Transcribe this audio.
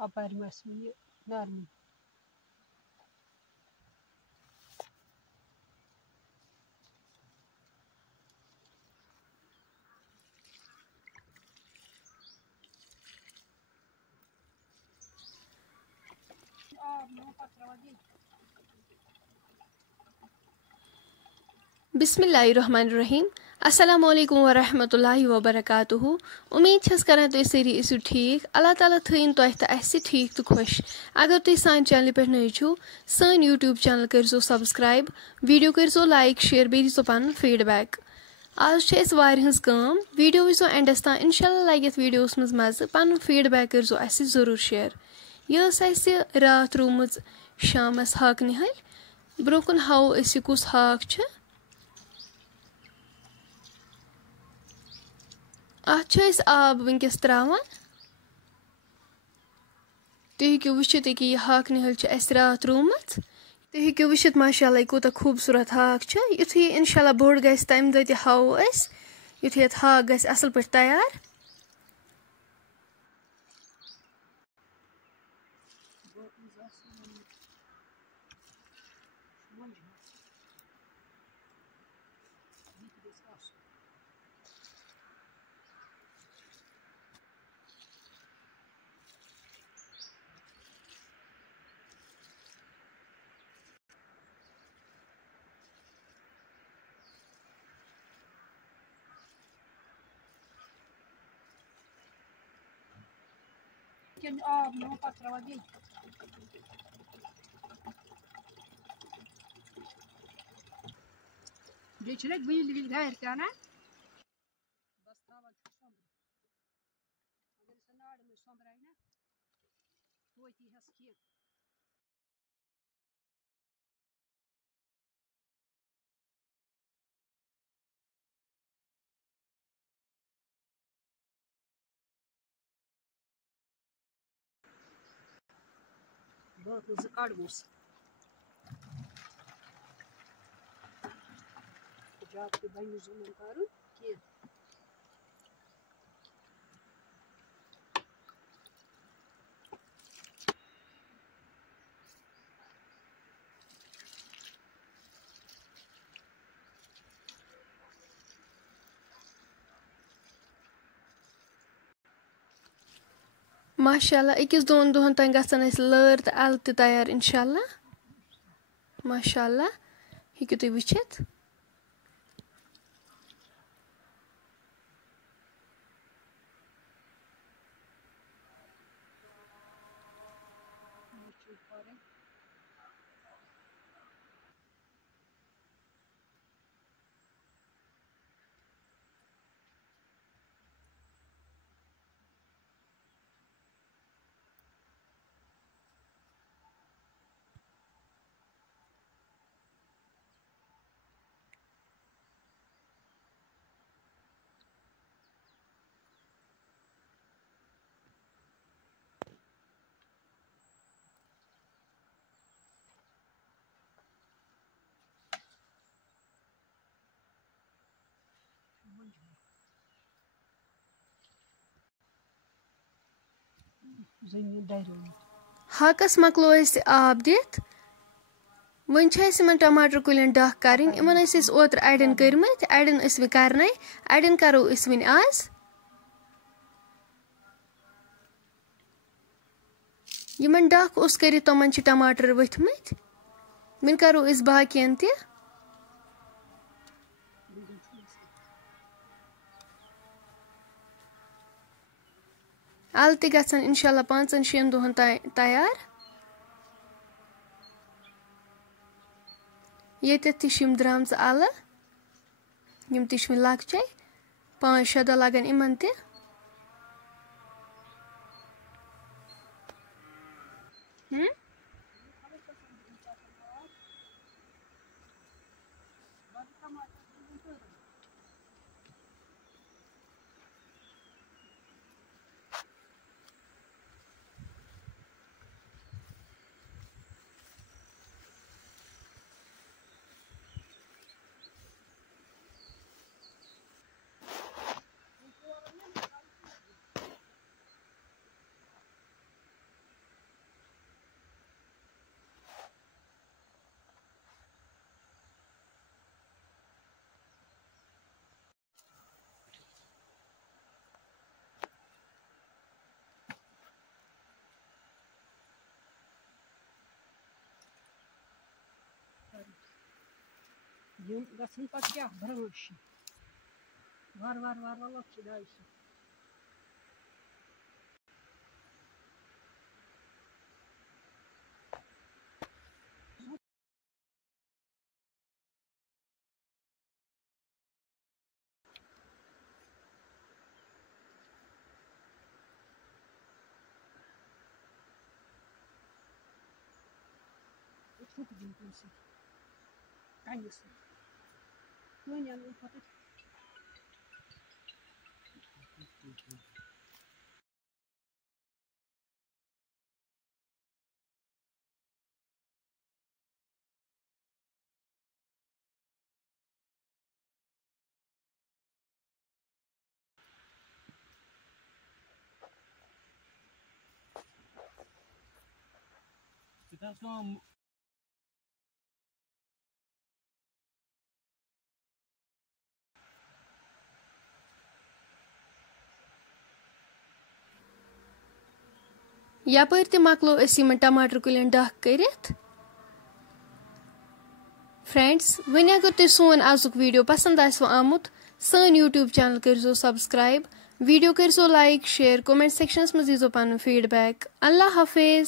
अपार ये नरमी बिस्मिल्लाहिर्रहमानिर्रहीम। अस्सलाम वालेकुम वरहमतुल्लाहि वबरकातुहू। उम्मीद छस करन तुम सारी इस ठीक। अल्लाह ताला थीन तुह तो अस ठीक तो खुश। अगर तुम सान चैनल पे नई छो सन यूट्यूब चैनल करो सब्सक्राइब, वीडियो करो लाइक शेयर बे दो पन फीडबैक। आज वारिहज वीडियो वो एंडस तान इंशाल्लाह लगे वीडियोस मज मज़। पन फीडबैक करो अस ज़रूर शेयर। यह रात रूम शामस हाक निहल ब्रोकन हाओ कुस हाक अस आब वनकस त्रावान। तुम हेकु वुचित यह हाक निहल अस रात रूम। तुम हेकु वुचित माशाअल्लाह कूत खूबसूरत हाक युथु इंशाल्लाह बोड़ गस तम दह हाओ अस युथु ये हाक गस असल पे तैयार। आब नो पत्रा ये बिल विल घर क्या बस थवान अगर नाड़ में सोंबराय ना तो हस खी बहुत कड़वूस जात के बन जुम कर माशाअल्लाह अकिस दोन दोहन तन गसन लर तो अल तैयार इंशाल्लाह। माशाअल्लाह हेकु तुम वुचित। हाकस मकलो आब दित वन टमाटर कुलन डह कर ओतर अड़न कर्मत अड़न कर अड़न करो वन आज यमन डह उस कर तमन टमाटर वथमत वन करो बाकियन त अल त गसन इंशाल्लाह 5-6 दोहन तैयार। ये द्राम अल यम वन लकचे 5-6 दह लगन इमन त। गसन पत क्या ब्रांच वार वार वार वार लक्ष्य दाय Сколько दिन пенсии? Конечно. Ну, не, ну, хватит. यपर ते मकलो यमन टमाटर कुलन डक करित फ्रेंड्स वन अगर तुम सोन आजुक वीडियो पसंद आसो आमुत सन यूट्यूब चैनल करो सब्सक्राइब वीडियो करो लाइक शेयर कमेंट सेक्शनस मज दीजो पन फीडबैक अल्लाह हाफिज।